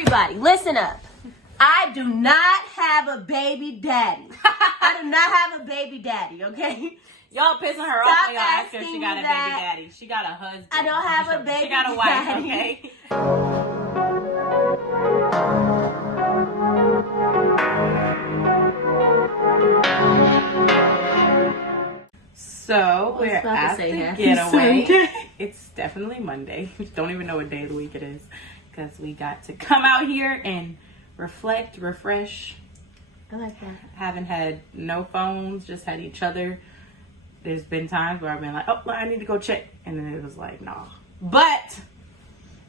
Everybody, listen up. I do not have a baby daddy. I do not have a baby daddy, okay? Y'all pissing her off when y'all ask her if she asking got a me baby that. daddy. She got a husband. I don't have a baby She got a wife, daddy. okay? So we're at the getaway. It's definitely Monday. Don't even know what day of the week it is because we got to come out here and reflect, refresh. I like that. Haven't had no phones, just had each other. There's been times where I've been like, oh, I need to go check. And then it was like, nah. But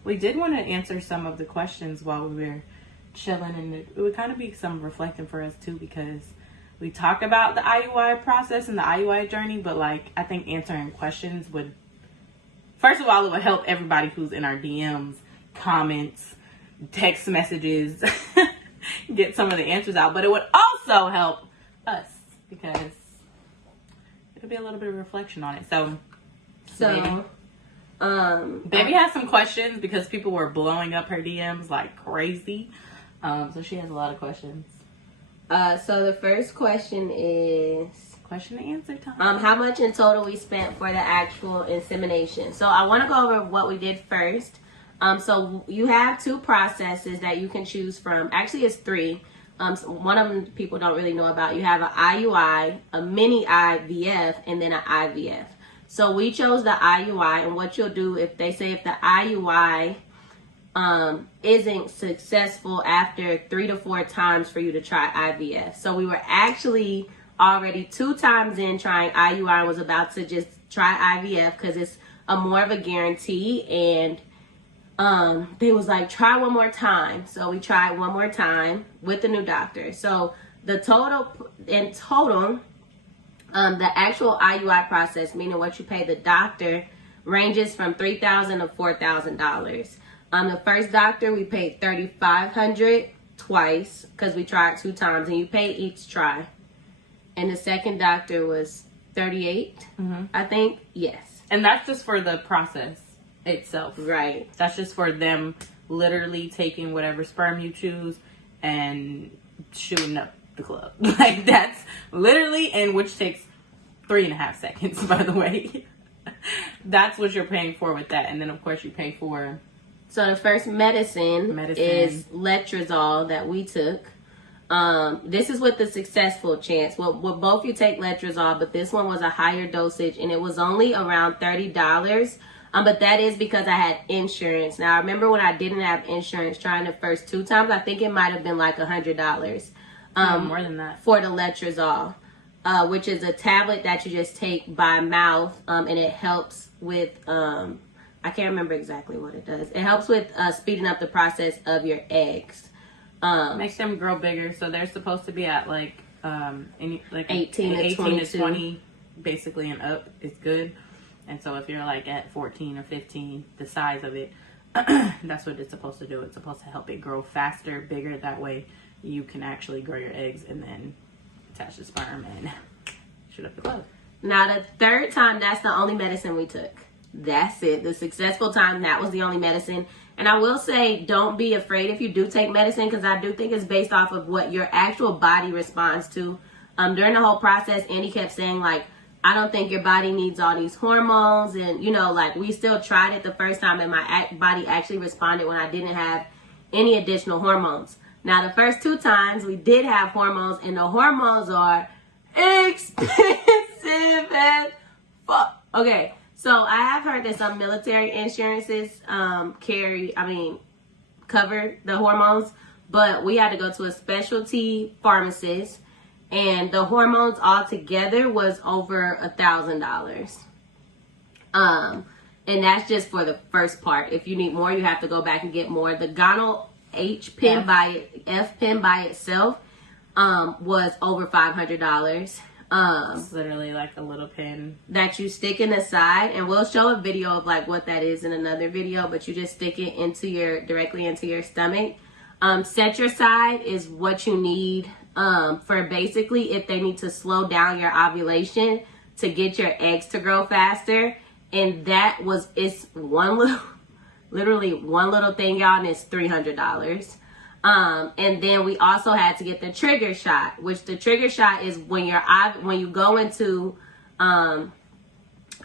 we did want to answer some of the questions while we were chilling. And it would kind of be some reflecting for us too, because we talk about the IUI process and the IUI journey. But like, I think answering questions would, first of all, it would help everybody who's in our DMs, comments, text messages, get some of the answers out. But it would also help us because it'll be a little bit of reflection on it. So Baby has some questions because people were blowing up her DMs like crazy. So she has a lot of questions. So the first question is question and answer time. How much in total we spent for the actual insemination? So I want to go over what we did first. So you have two processes that you can choose from. Actually, it's three. So one of them people don't really know about. You have an IUI, a mini IVF, and then an IVF. So we chose the IUI, and what you'll do if they say if the IUI isn't successful after 3 to 4 times for you to try IVF. So we were actually already 2 times in trying IUI and was about to just try IVF because it's a more of a guarantee, and they was like, try one more time. So we tried one more time with the new doctor. So the in total, the actual IUI process, meaning what you pay the doctor, ranges from $3,000 to $4,000. The first doctor, we paid $3,500 twice because we tried 2 times, and you pay each try. And the second doctor was $38, I think. Yes. And that's just for the process itself. Right. That's just for them literally taking whatever sperm you choose and shooting up the club. Like, that's literally, and which takes 3.5 seconds, by the way. That's what you're paying for with that. And then, of course, you pay for... So the first medicine is Letrozole that we took. This is with the successful chance. Well, both you take Letrozole, but this one was a higher dosage, and it was only around $30. But that is because I had insurance. Now, I remember when I didn't have insurance trying the first 2 times, I think it might have been like $100. More than that. For the Letrozole, which is a tablet that you just take by mouth, and it helps with... I can't remember exactly what it does. It helps with speeding up the process of your eggs. Makes them grow bigger. So they're supposed to be at like 18 to 20, basically, and up is good. And so if you're like at 14 or 15, the size of it, that's what it's supposed to do. It's supposed to help it grow faster, bigger. That way you can actually grow your eggs and then attach the sperm and shoot up the club. Now the third time, that's the only medicine we took. That's it. The successful time, that was the only medicine. And I will say, don't be afraid if you do take medicine, because I do think it's based off of what your actual body responds to. During the whole process, Andy kept saying, like, I don't think your body needs all these hormones. And, you know, like, we still tried it the first time, and my body actually responded when I didn't have any additional hormones. Now, the first 2 times, we did have hormones, and the hormones are expensive as fuck. Okay. So I have heard that some military insurances cover the hormones, but we had to go to a specialty pharmacist, and the hormones altogether was over $1,000. And that's just for the first part. If you need more, you have to go back and get more. The gonal F pin by itself was over $500. It's literally like a little pin that you stick in the side, and we'll show a video of like what that is in another video, but you just stick it directly into your stomach. Set your side is what you need for basically if they need to slow down your ovulation to get your eggs to grow faster. And it's one little literally one little thing, y'all, and it's $300. And then we also had to get the trigger shot, which the trigger shot is when you go into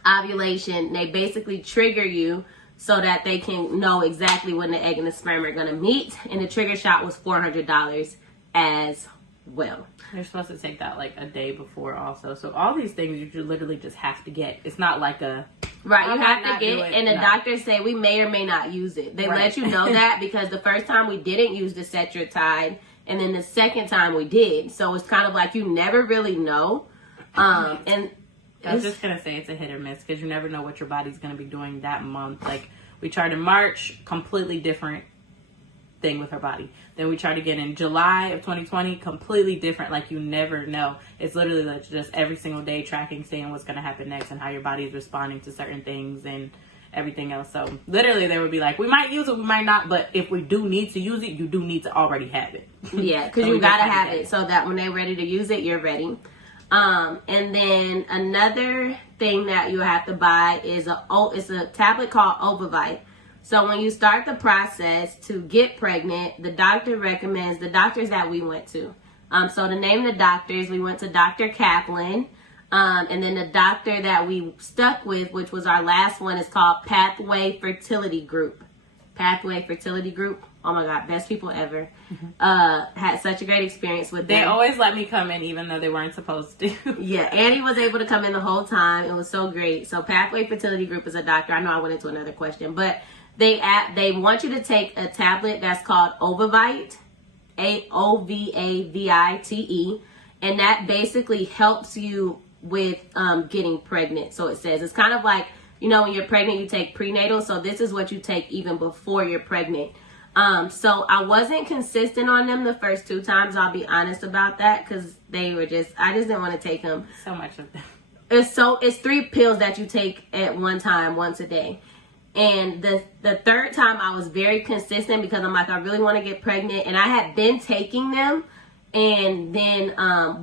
ovulation, they basically trigger you so that they can know exactly when the egg and the sperm are going to meet. And the trigger shot was $400 as well. You're supposed to take that like a day before also. So all these things you literally just have to get. It's not like a... Right, you have to get, and the doctors say we may or may not use it. They let you know that because the first time we didn't use the Cetrotide, and then the second time we did. So it's kind of like you never really know. And I was just going to say it's a hit or miss because you never know what your body's going to be doing that month. Like we tried in March, completely different thing with her body. Then we tried again in July of 2020, completely different. Like you never know. It's literally like just every single day tracking, seeing what's going to happen next and how your body is responding to certain things and everything else. So literally they would be like, we might use it, we might not, but if we do need to use it, you do need to already have it. Yeah, because so you got to have it so that when they're ready to use it, you're ready. And then another thing that you have to buy is it's a tablet called Ovavite. So when you start the process to get pregnant, the doctor recommends, the doctors that we went to. So to name the doctors, we went to Dr. Kaplan. And then the doctor that we stuck with, which was our last one, is called Pathway Fertility Group. Pathway Fertility Group. Oh my God, best people ever. Had such a great experience with them. They always let me come in even though they weren't supposed to. Yeah, Annie was able to come in the whole time. It was so great. So Pathway Fertility Group is a doctor. I know I went into another question, but they want you to take a tablet that's called Ovavite, Ovavite, and that basically helps you with getting pregnant. So it says it's kind of like, you know, when you're pregnant, you take prenatal. So this is what you take even before you're pregnant. So I wasn't consistent on them the first 2 times. I'll be honest about that because I just didn't want to take them. So much of them. It's 3 pills that you take at one time, once a day. And the third time I was very consistent because I'm like, I really want to get pregnant. And I had been taking them. And then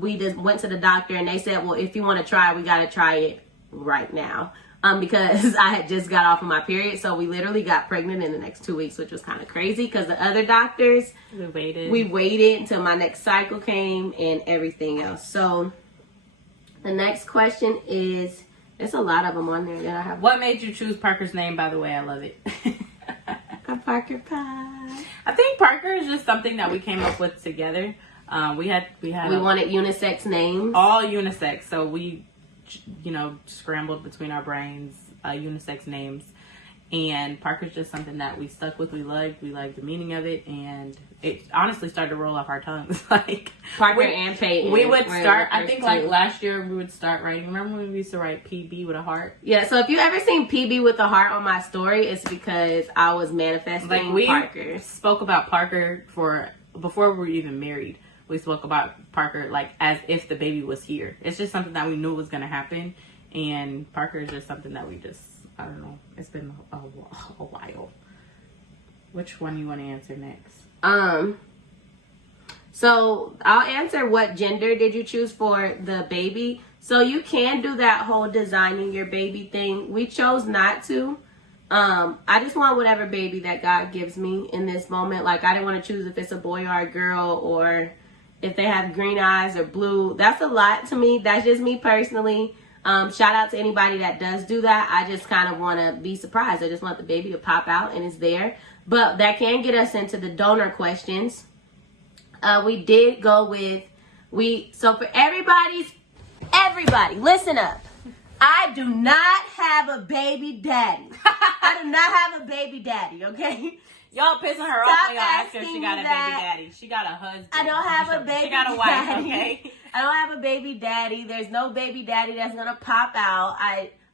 we just went to the doctor and they said, well, if you want to try it, we got to try it right now. Because I had just got off of my period. So we literally got pregnant in the next 2 weeks, which was kind of crazy because the other doctors, we waited until my next cycle came and everything else. So the next question is, there's a lot of them on there that I have. What made you choose Parker's name, by the way? I love it. A Parker pie. I think Parker is just something that we came up with together. We wanted unisex names. All unisex. So we, scrambled between our brains, unisex names. And Parker's just something that we stuck with. We liked the meaning of it, and it honestly started to roll off our tongues. Like Parker and Peyton. We would start. I think like last year we would start writing. Remember when we used to write PB with a heart? Yeah. So if you ever seen PB with a heart on my story, it's because I was manifesting Parker. Spoke about Parker before we were even married. We spoke about Parker like as if the baby was here. It's just something that we knew was going to happen, and Parker is just something that we just. I don't know. It's been a while. Which one you want to answer next? So I'll answer what gender did you choose for the baby. So you can do that whole designing your baby thing. We chose not to. I just want whatever baby that God gives me in this moment. Like I didn't want to choose if it's a boy or a girl or if they have green eyes or blue. That's a lot to me. That's just me personally. Shout out to anybody that does do that. I just kind of want to be surprised. I just want the baby to pop out and it's there. But that can get us into the donor questions. We did go with, so for everybody, listen up. I do not have a baby daddy. I do not have a baby daddy, okay? Y'all pissing her off when y'all ask her if she got a baby daddy. She got a husband. I don't have a baby daddy. She got a wife, okay? I don't have a baby daddy. There's no baby daddy that's going to pop out.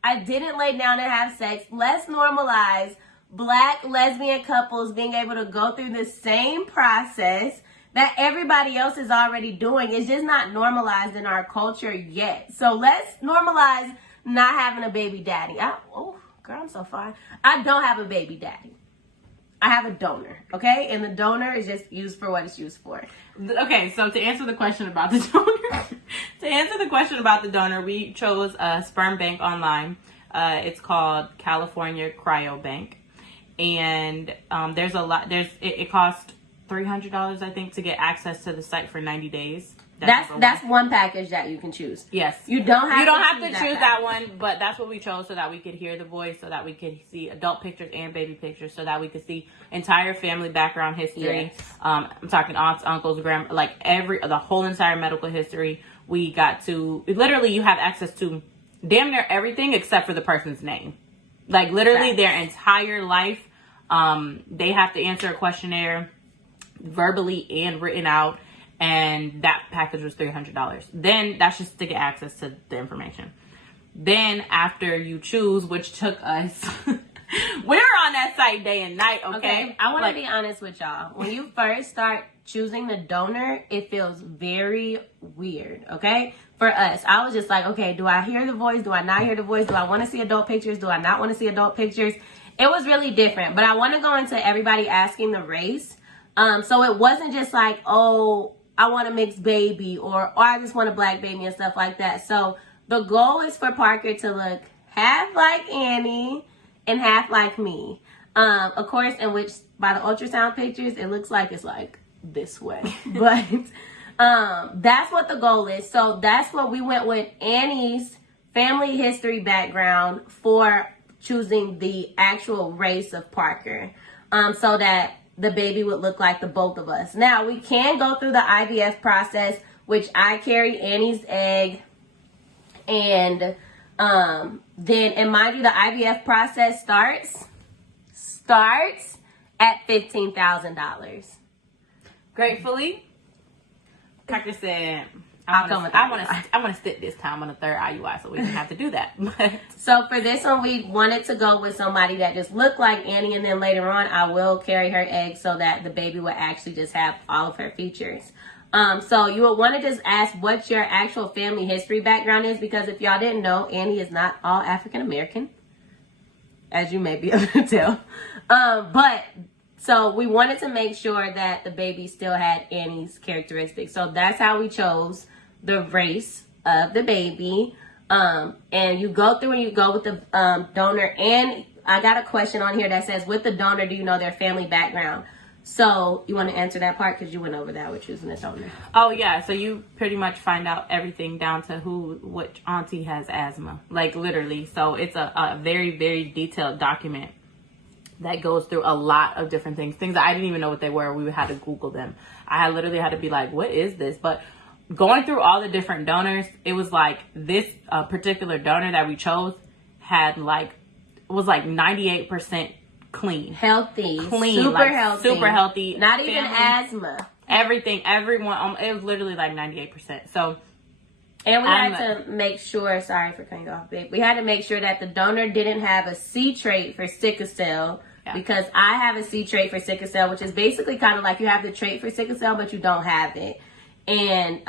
I didn't lay down and have sex. Let's normalize Black lesbian couples being able to go through the same process that everybody else is already doing. It's just not normalized in our culture yet. So let's normalize not having a baby daddy. Oh, girl, I'm so fine. I don't have a baby daddy. I have a donor, okay? And the donor is just used for what it's used for. Okay, so to answer the question about the donor, we chose a sperm bank online. It's called California Cryo Bank. And there's a lot. It costs $300, I think, to get access to the site for 90 days. That's one package that you can choose. Yes. You don't have to choose that one, but that's what we chose so that we could hear the voice, so that we could see adult pictures and baby pictures, so that we could see entire family background history. Yes. I'm talking aunts, uncles, grandma, like the whole entire medical history. We got to, literally, you have access to damn near everything except for the person's name. Like, literally, their entire life. They have to answer a questionnaire verbally and written out. And that package was $300. Then that's just to get access to the information. Then after you choose, which took us, we were on that site day and night. Okay. I want to be honest with y'all. When you first start choosing the donor, it feels very weird. Okay. For us, I was just like, okay, do I hear the voice? Do I not hear the voice? Do I want to see adult pictures? Do I not want to see adult pictures? It was really different. But I want to go into everybody asking the race. So it wasn't just like, oh, I want a mixed baby, or I just want a black baby and stuff like that. So the goal is for Parker to look half like Annie and half like me. Of course, in which by the ultrasound pictures, it looks like it's like this way. But that's what the goal is. So that's what we went with Annie's family history background for choosing the actual race of Parker. So that the baby would look like the both of us. Now, we can go through the IVF process, which I carry Annie's egg. And then, and mind you, the IVF process starts at $15,000. Gratefully, Parker said, I want to sit this time on the third IUI, so we didn't have to do that. So for this one, we wanted to go with somebody that just looked like Annie, and then later on, I will carry her egg so that the baby will actually just have all of her features. So you would want to just ask what your actual family history background is, because if y'all didn't know, Annie is not all African American, as you may be able to tell. But so we wanted to make sure that the baby still had Annie's characteristics. So that's how we chose the race of the baby. And you go through and you go with the donor. And I got a question on here that says, with the donor, do you know their family background? So you want to answer that part, because you went over that with choosing a donor. Oh, yeah. So you pretty much find out everything down to which auntie has asthma. Like, literally. So it's a very, very detailed document that goes through a lot of different things that I didn't even know what they were. We had to Google them. I literally had to be like, what is this? But going through all the different donors, it was like this particular donor that we chose was 98% clean. Healthy. Clean. Super healthy. Super healthy. Not even asthma. Everything. Everyone. It was literally like 98%. So. And we had to make sure, sorry for cutting you off, babe. We had to make sure that the donor didn't have a C trait for sickle cell. Yeah. Because I have a C trait for sickle cell, which is basically kind of like you have the trait for sickle cell, but you don't have it. And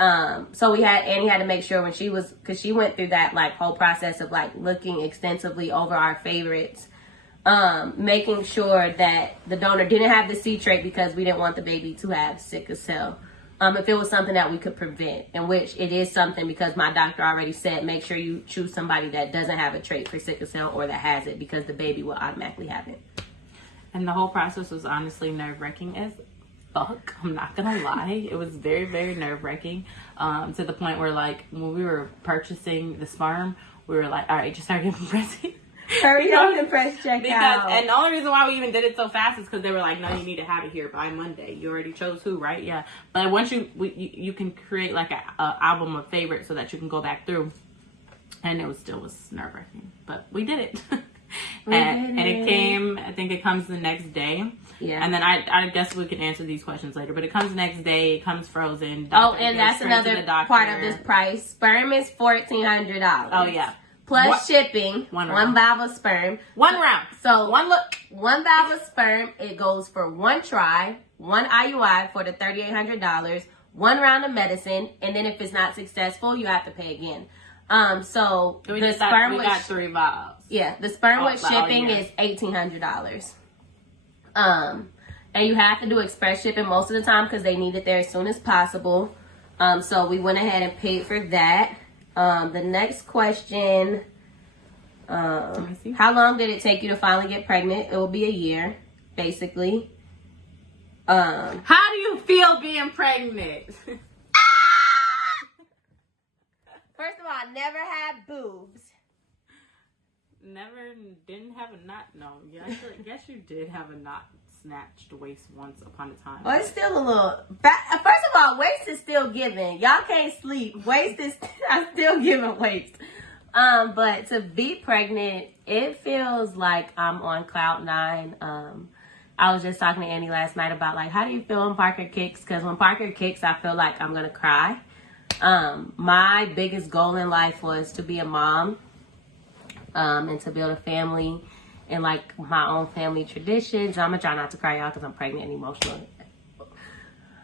so Annie had to make sure when because she went through that like whole process of like looking extensively over our favorites, making sure that the donor didn't have the C trait because we didn't want the baby to have sickle cell. If it was something that we could prevent, in which it is something, because my doctor already said, make sure you choose somebody that doesn't have a trait for sickle cell or that has it, because the baby will automatically have it. And the whole process was honestly nerve-wracking as fuck. I'm not gonna lie. It was very, very nerve-wracking, to the point where, like, when we were purchasing the sperm, we were like, all right, just start getting ready. Hurry up and press checkout. And the only reason why we even did it so fast is because they were like, no, you need to have it here by Monday. You already chose who, right? Yeah. But once you can create like a album of favorites so that you can go back through. And it still was nerve-wracking. But we did it. And it came, I think it comes the next day. Yeah. And then I guess we can answer these questions later. But it comes the next day. It comes frozen. And that's another part of this price. Sperm is $1,400. Oh, yeah. Plus shipping, one valve of sperm. One round. So one valve of sperm, it goes for one try, one IUI for the $3,800, one round of medicine, and then if it's not successful, you have to pay again. So the sperm we got 3 valves. Yeah, the sperm with shipping is $1,800. And you have to do express shipping most of the time because they need it there as soon as possible. So we went ahead and paid for that. The next question, How long did it take you to finally get pregnant? It will be a year, basically. How do you feel being pregnant? First of all, I never had boobs. Didn't have a knot. No, yeah, I guess you did have a knot snatched waist once upon a time. Oh, it's still a little. First of all, waist is still giving. Y'all can't sleep. Waist is I'm still giving waist. But to be pregnant, it feels like I'm on cloud nine. I was just talking to Annie last night about like, how do you feel when Parker kicks? Because when Parker kicks, I feel like I'm gonna cry. My biggest goal in life was to be a mom, and to build a family and like my own family traditions. I'm gonna try not to cry, y'all, because I'm pregnant and emotional.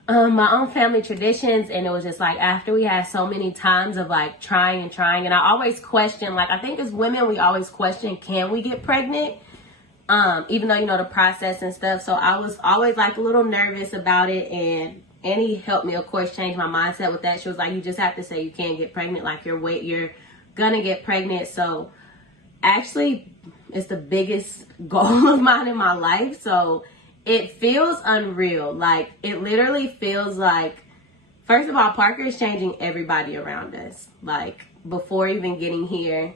My own family traditions, and it was just like after we had so many times of like trying, and I always question, like I think as women we always question, can we get pregnant? Even though you know the process and stuff. So I was always like a little nervous about it, and Annie helped me, of course, change my mindset with that. She was like, you just have to say you can't get pregnant, like you're gonna get pregnant. So actually it's the biggest goal of mine in my life. So it feels unreal. Like it literally feels like, first of all, Parker is changing everybody around us. Like before even getting here,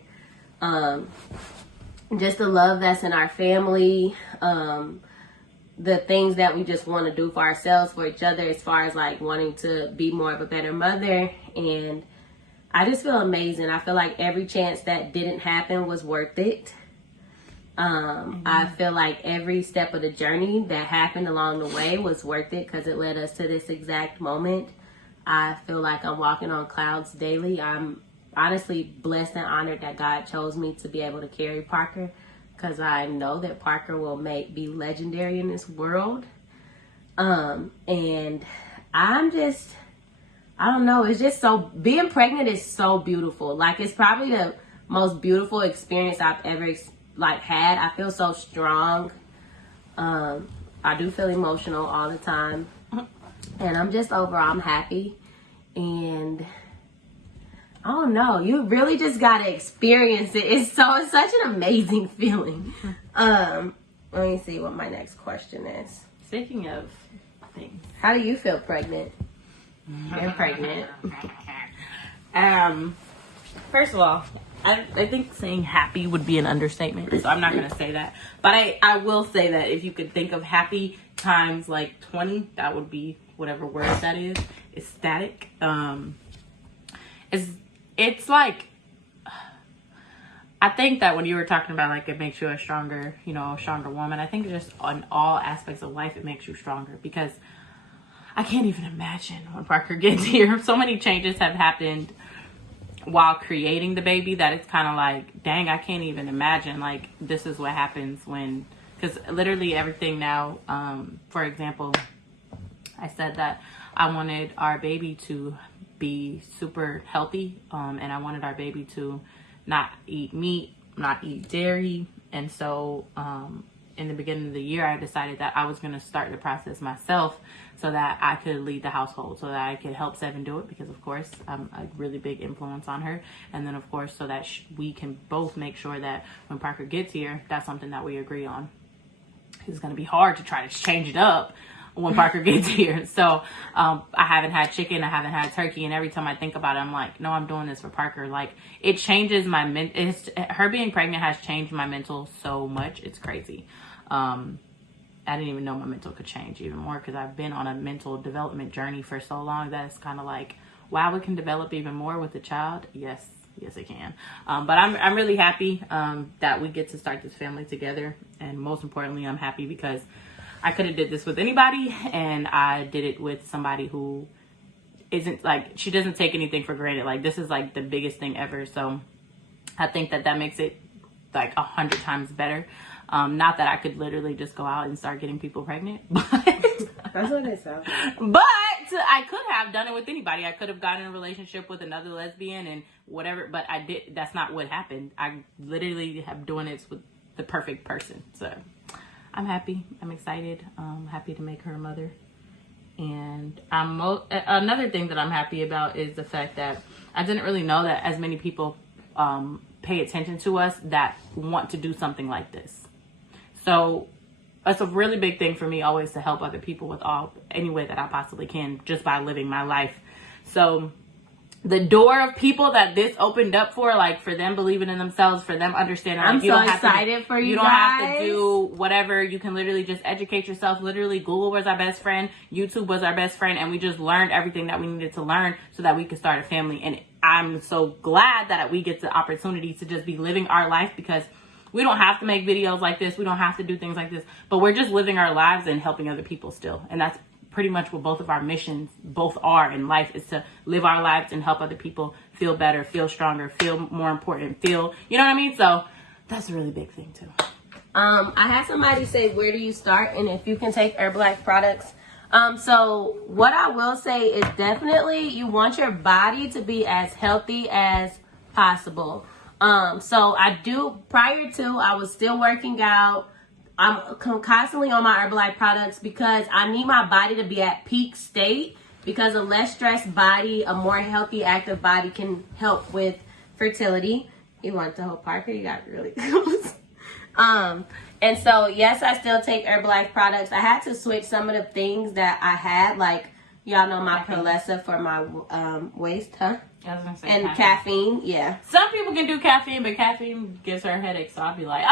just the love that's in our family, the things that we just want to do for ourselves, for each other, as far as like wanting to be more of a better mother. And I just feel amazing. I feel like every chance that didn't happen was worth it. I feel like every step of the journey that happened along the way was worth it because it led us to this exact moment. I feel like I'm walking on clouds daily. I'm honestly blessed and honored that God chose me to be able to carry Parker, because I know that Parker will be legendary in this world. And I'm just, I don't know. It's just so, being pregnant is so beautiful. Like it's probably the most beautiful experience I've ever had. I feel so strong. I do feel emotional all the time, and I'm just overall, I'm happy. And I don't know, you really just gotta experience it. It's such an amazing feeling. Let me see what my next question is. Speaking of things, how do you feel pregnant? You're pregnant. First of all, I think saying happy would be an understatement, so I'm not going to say that. But I will say that if you could think of happy times like 20, that would be whatever word that is. Ecstatic. It's like, I think that when you were talking about like it makes you a stronger woman, I think just on all aspects of life it makes you stronger, because I can't even imagine when Parker gets here. So many changes have happened while creating the baby that it's kind of like, dang, I can't even imagine like this is what happens when, because literally everything now, for example, I said that I wanted our baby to be super healthy, and I wanted our baby to not eat meat, not eat dairy. And so in the beginning of the year I decided that I was going to start the process myself so that I could lead the household, so that I could help Seven do it, because of course I'm a really big influence on her. And then of course so that we can both make sure that when Parker gets here, that's something that we agree on. It's going to be hard to try to change it up when Parker gets here. So I haven't had chicken, I haven't had turkey, and every time I think about it, I'm like, no, I'm doing this for Parker. Like it changes my her being pregnant has changed my mental so much. It's crazy. I didn't even know my mental could change even more, because I've been on a mental development journey for so long that it's kind of like, wow, it can develop even more with a child. Yes, it can. But I'm really happy that we get to start this family together, and most importantly, I'm happy because I could have did this with anybody, and I did it with somebody who isn't like, she doesn't take anything for granted. Like this is like the biggest thing ever. So I think that makes it like 100 times better. Not that I could literally just go out and start getting people pregnant, but that's what it sounds like. But I could have done it with anybody. I could have gotten in a relationship with another lesbian and whatever, but I did. That's not what happened. I literally have doing it with the perfect person. So I'm happy. I'm excited. I'm happy to make her a mother. And another thing that I'm happy about is the fact that I didn't really know that as many people pay attention to us that want to do something like this. So it's a really big thing for me always to help other people with any way that I possibly can, just by living my life. So the door of people that this opened up for, like for them believing in themselves, for them understanding. I'm like, you so don't have excited for you You don't guys. have to do whatever. You can literally just educate yourself. Literally, Google was our best friend. YouTube was our best friend. And we just learned everything that we needed to learn so that we could start a family. And I'm so glad that we get the opportunity to just be living our life, because we don't have to make videos like this. We don't have to do things like this. But we're just living our lives and helping other people still. And that's pretty much what both of our missions both are in life, is to live our lives and help other people feel better, feel stronger, feel more important, feel, you know what I mean? So that's a really big thing too. I had somebody say, where do you start? And if you can take Herbalife products. So what I will say is definitely you want your body to be as healthy as possible. So I do, prior to, I was still working out. I'm constantly on my Herbalife products because I need my body to be at peak state, because a less stressed body, a more healthy, active body can help with fertility. You want the whole Parker? You got really close. And so, yes, I still take Herbalife products. I had to switch some of the things that I had, like, y'all know my Perlessa for my waist, huh? I was gonna say and caffeine, yeah. Some people can do caffeine, but caffeine gives her a headache, so I'll be like,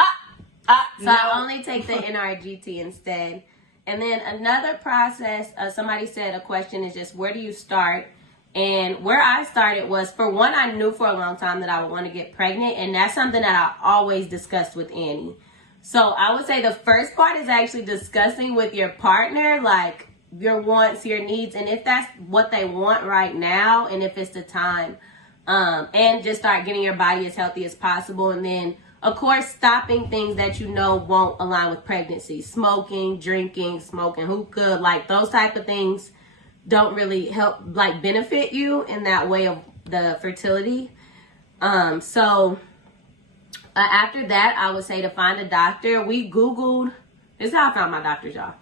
So no. I only take the NRGT instead. And then another process, somebody said a question is just, where do you start? And where I started was, for one, I knew for a long time that I would want to get pregnant. And that's something that I always discussed with Annie. So I would say the first part is actually discussing with your partner, like your wants, your needs, and if that's what they want right now, and if it's the time. And just start getting your body as healthy as possible. And then, of course, stopping things that you know won't align with pregnancy. Smoking, drinking, smoking hookah, like those type of things don't really help, like, benefit you in that way of the fertility. So after that, I would say to find a doctor. We Googled, this is how I found my doctors, y'all.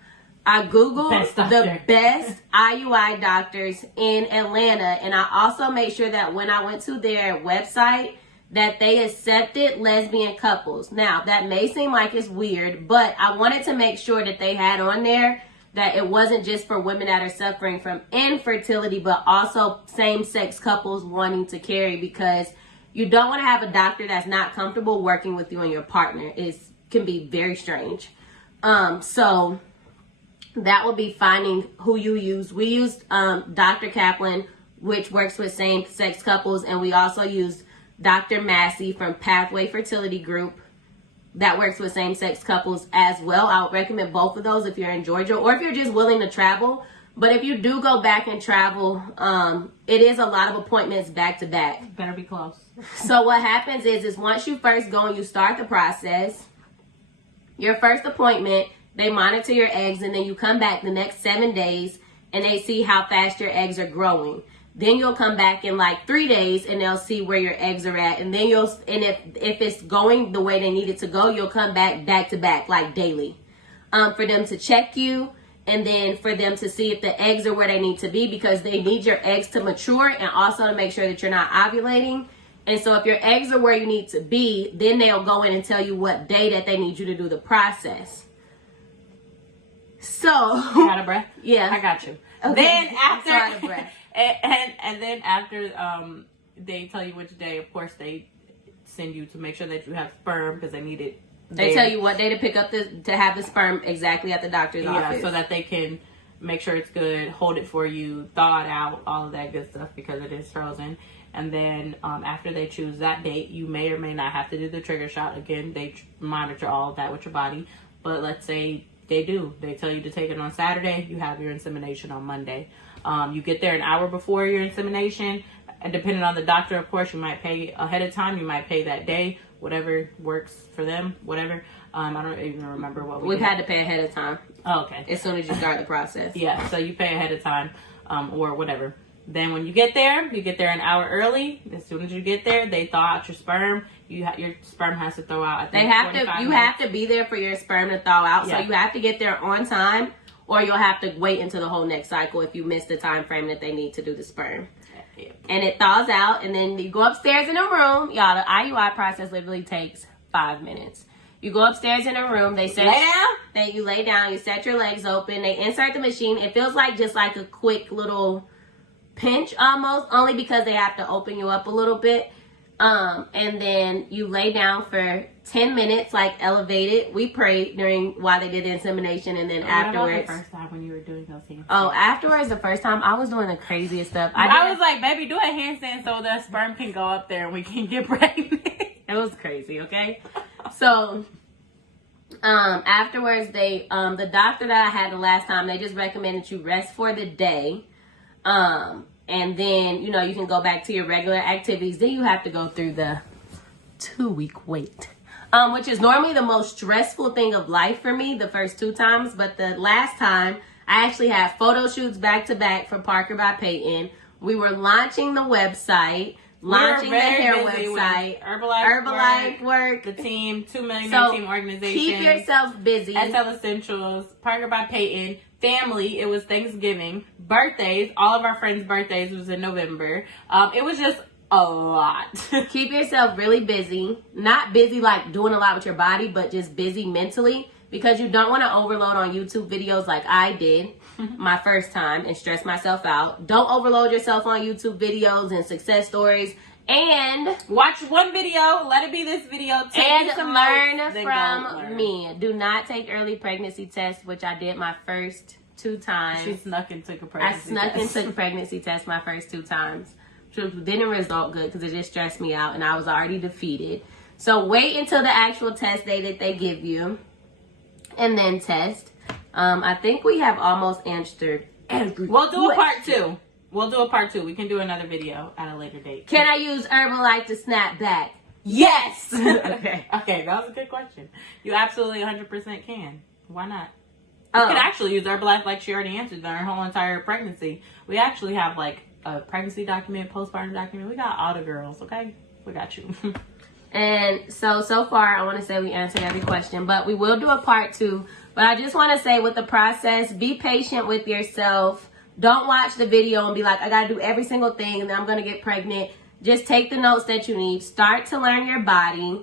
I Googled the best IUI doctors in Atlanta. And I also made sure that when I went to their website, that they accepted lesbian couples. Now, that may seem like it's weird, but I wanted to make sure that they had on there that it wasn't just for women that are suffering from infertility, but also same-sex couples wanting to carry, because you don't want to have a doctor that's not comfortable working with you and your partner. It can be very strange. So that will be finding who you use. We used Dr. Kaplan, which works with same-sex couples, and we also used Dr. Massey from Pathway Fertility Group that works with same-sex couples as well. I would recommend both of those if you're in Georgia or if you're just willing to travel. But if you do go back and travel, it is a lot of appointments back to back. Better be close. So what happens is once you first go and you start the process, your first appointment, they monitor your eggs, and then you come back the next 7 days and they see how fast your eggs are growing. Then you'll come back in like 3 days and they'll see where your eggs are at. And then if it's going the way they need it to go, you'll come back to back, like daily, for them to check you. And then for them to see if the eggs are where they need to be, because they need your eggs to mature and also to make sure that you're not ovulating. And so if your eggs are where you need to be, then they'll go in and tell you what day that they need you to do the process. So. You got a breath? Yeah. I got you. Okay. Then after. I'm sorry, breath. And then after they tell you which day, of course, they send you to make sure that you have sperm, because they need it. They tell you what day to pick up to have the sperm exactly at the doctor's office. So that they can make sure it's good, hold it for you, thaw it out, all of that good stuff, because it is frozen. And then after they choose that date, you may or may not have to do the trigger shot. Again, they monitor all of that with your body. But let's say they do. They tell you to take it on Saturday. You have your insemination on Monday. You get there an hour before your insemination. And depending on the doctor, of course, you might pay ahead of time. You might pay that day. Whatever works for them. Whatever. I don't even remember what We've had to pay ahead of time. Oh, okay. As soon as you start the process. Yeah, so you pay ahead of time or whatever. Then when you get there an hour early. As soon as you get there, they thaw out your sperm. Your sperm has to thaw out. I think you have to be there for your sperm to thaw out. Yeah. So you have to get there on time, or you'll have to wait until the whole next cycle if you miss the time frame that they need to do the sperm. and it thaws out, and then you go upstairs in a room. Y'all, the IUI process literally takes 5 minutes. You go upstairs in a room. They set you lay down. You set your legs open. They insert the machine. It feels like just like a quick little pinch almost, only because they have to open you up a little bit. And then you lay down for 10 minutes, like elevated. We prayed while they did the insemination, and then afterwards. The first time when you were doing those handstands? Oh, afterwards, the first time I was doing the craziest stuff. I was like, baby, do a handstand so the sperm can go up there and we can get pregnant. It was crazy, okay? So, afterwards, the doctor that I had the last time, they just recommended you rest for the day. And then, you can go back to your regular activities. Then you have to go through the 2-week wait, which is normally the most stressful thing of life for me the first 2 times. But the last time, I actually had photo shoots back to back for Parker by Peyton. We were launching the website, launching the hair website, Herbalife work, the team, 2 million team organization. Keep yourself busy. SL Essentials, Parker by Peyton, family. It was Thanksgiving, birthdays. All of our friends' birthdays was in November. It was just a lot. Keep yourself really busy. Not busy like doing a lot with your body, but just busy mentally, because you don't want to overload on YouTube videos like I did my first time and stress myself out. Don't overload yourself on YouTube videos and success stories. And watch one video, let it be this video, and learn from me. Do not take early pregnancy tests, which I did my first 2 times. She snuck and took a pregnancy test. I snuck and took pregnancy tests my first 2 times. Which didn't result good because it just stressed me out and I was already defeated. So wait until the actual test day that they give you and then test. I think we have almost answered every We'll do a part 2. We'll do a part 2. We can do another video at a later date. Can I use Herbalife to snap back? Yes! Okay. Okay, that was a good question. You absolutely 100% can. Why not? You can actually use Herbalife like she already answered her whole entire pregnancy. We actually have like a pregnancy document, postpartum document. We got all the girls, okay? We got you. And so far, I want to say we answered every question, but we will do a part 2. But I just want to say with the process, be patient with yourself. Don't watch the video and be like, I got to do every single thing and then I'm going to get pregnant. Just take the notes that you need. Start to learn your body.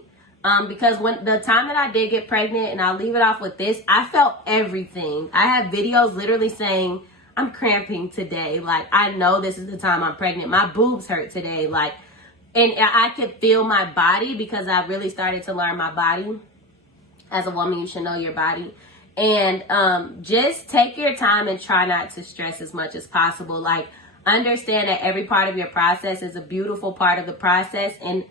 Because when the time that I did get pregnant, and I'll leave it off with this, I felt everything. I have videos literally saying, I'm cramping today. Like, I know this is the time I'm pregnant. My boobs hurt today. Like, and I could feel my body because I really started to learn my body. As a woman, you should know your body. And just take your time and try not to stress as much as possible. Like, understand that every part of your process is a beautiful part of the process. And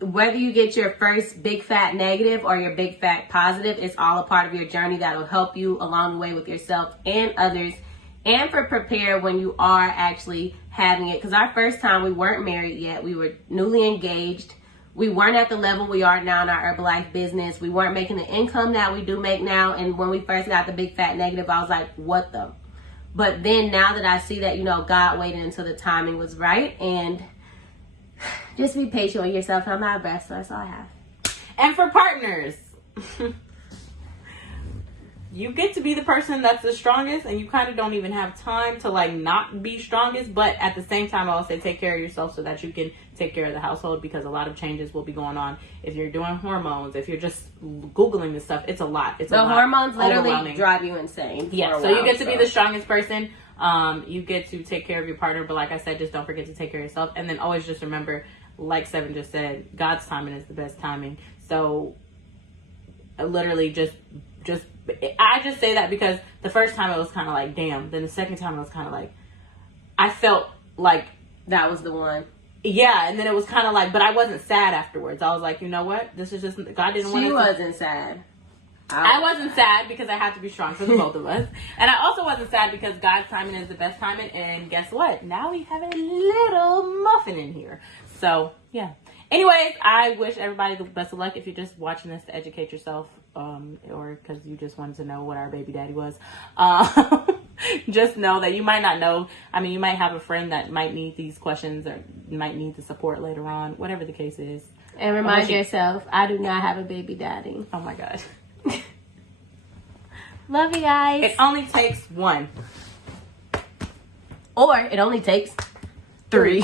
whether you get your first big fat negative or your big fat positive, it's all a part of your journey that will help you along the way with yourself and others. And for prepare when you are actually having it. Because our first time, we weren't married yet. We were newly engaged. We weren't at the level we are now in our Herbalife business. We weren't making the income that we do make now. And when we first got the big fat negative, I was like, what the? But then now that I see that, God waited until the timing was right. And just be patient with yourself. I'm not a breast, so that's all I have. And for partners, you get to be the person that's the strongest, and you kind of don't even have time to like not be strongest. But at the same time, I will say take care of yourself so that you can take care of the household, because a lot of changes will be going on. If you're doing hormones, if you're just Googling this stuff, it's a lot. It's the hormones literally drive you insane. Yeah, so you get to be the strongest person. You get to take care of your partner, but like I said, just don't forget to take care of yourself. And then always just remember, like Seven just said, God's timing is the best timing. So literally I just say that because the first time it was kind of like, damn. Then the second time it was kind of like, I felt like that was the one. Yeah, and then it was kind of like, but I wasn't sad afterwards. I was like, you know what? This is just, God didn't want it. She wasn't sad. I wasn't sad because I had to be strong for the both of us. And I also wasn't sad because God's timing is the best timing. And guess what? Now we have a little muffin in here. So, yeah. Anyways, I wish everybody the best of luck if you're just watching this to educate yourself, or because you just wanted to know what our baby daddy was. Just know that you might not know. I mean, you might have a friend that might need these questions or might need the support later on, whatever the case is. And remind yourself, I do not have a baby daddy. Oh my God. Love you guys. It only takes one. Or it only takes 3.